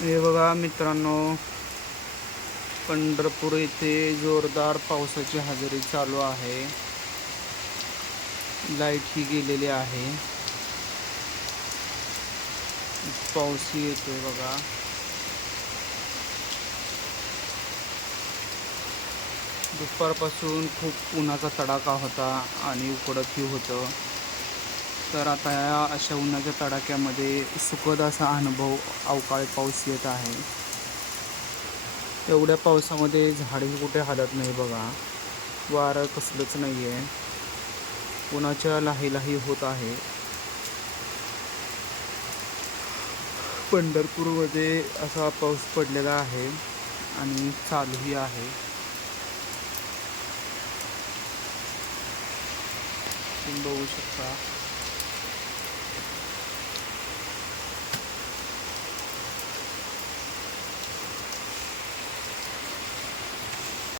हे बघा मित्रांनो पंढरपूर येथे जोरदार पावसाची हजेरी चालू आहे. लाइट ही गेलेली आहे. पाऊसही येतोय बघा. दुपारपासून खूप उन्हाचा तडाखा होता आणि उकडतही होतं. तर आता या अशा उन्हाच्या तडाख्यामध्ये सुखद असा अनुभव अवकाळी पाऊस येत आहे. एवढ्या पावसामध्ये झाडे कुठे हालत नाही बघा. वारं कसलंच नाही आहे उन्हाच्या लाही लाही होत आहे. पंढरपूरमध्ये असा पाऊस पडलेला आहे आणि चालूही आहे. तुम्ही बघू शकता.